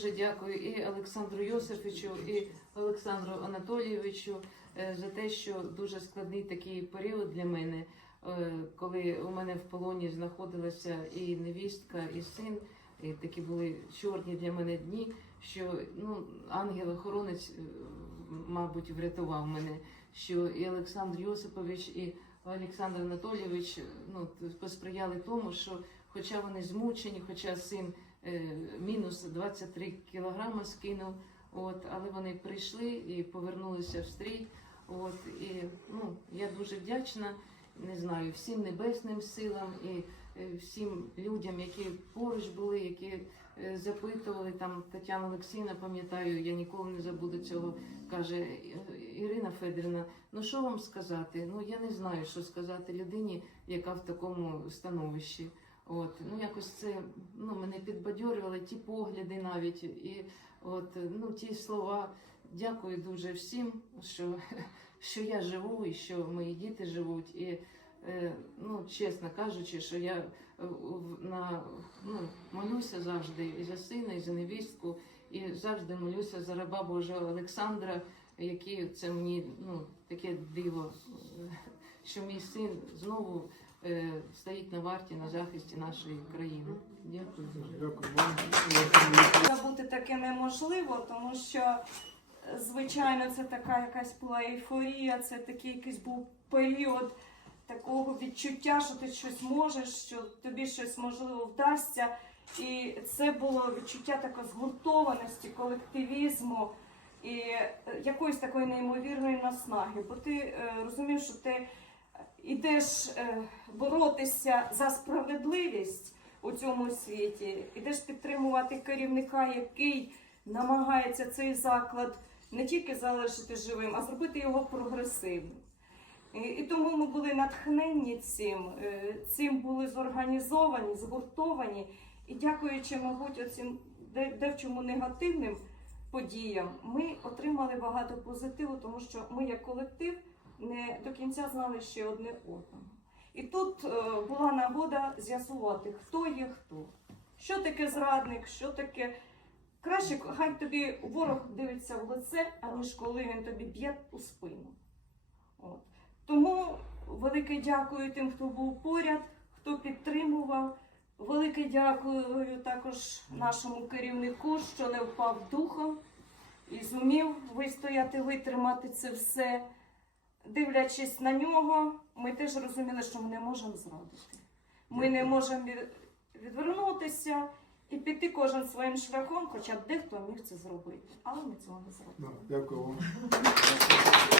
дуже дякую і Олександру Йосифовичу, і Олександру Анатолійовичу е, за те, що дуже складний такий період для мене, е, коли у мене в полоні знаходилася і невістка, і син. І такі були чорні для мене дні, що ну, ангел-охоронець, е, мабуть, врятував мене, що і Олександр Йосипович, і Олександр Анатолійович ну, посприяли тому, що хоча вони змучені, хоча син мінус 23 кілограми скинув, от, але вони прийшли і повернулися в стрій. От, і, ну, я дуже вдячна, не знаю, всім небесним силам і е, всім людям, які поруч були, які е, запитували там Тетяна Олексійна, пам'ятаю, я ніколи не забуду цього. каже «Е, Ірина Федорівна, ну що вам сказати? Ну я не знаю, що сказати людині, яка в такому становищі. От ну якось це ну мене підбадьорювали ті погляди навіть і от ну ті слова. Дякую дуже всім, що, що я живу і що мої діти живуть. І е, ну, чесно кажучи, що я е, на, ну, молюся завжди і за сина, і за невістку, і завжди молюся за раба Божого Олександра, який це мені ну, таке диво, е, що мій син знову стоїть на варті на захисті нашої країни. Дякую дуже. Забути таке неможливо, тому що, е, звичайно, це така якась була ейфорія, це такий якийсь був період такого відчуття, що ти щось можеш, що тобі щось можливо вдасться. І це було відчуття такої згуртованості, колективізму і е, якоїсь такої неймовірної наснаги. Бо ти е, розумієш, що ти йдеш е, боротися за справедливість у цьому світі, ідеш підтримувати керівника, який намагається цей заклад не тільки залишити живим, а зробити його прогресивним. І, тому ми були натхненні цим, е, цим були зорганізовані, згуртовані. І дякуючи, мабуть, оцим де, де в чому негативним подіям, ми отримали багато позитиву, тому що ми, як колектив, не до кінця знали ще одне одного. І тут е, була нагода з'ясувати, хто є хто, що таке зрадник, що таке. Краще хай тобі ворог дивиться в лице, аніж коли він тобі б'є у спину. От. Тому велике дякую тим, хто був поряд, хто підтримував. Велике дякую також нашому керівнику, що не впав духом і зумів вистояти, витримати це все. Дивлячись на нього, ми теж розуміли, що ми не можемо зрадити. Ми не можемо відвернутися і піти кожен своїм шляхом, хоча б дехто міг це зробити. Але ми цього не зробили. Дякую вам.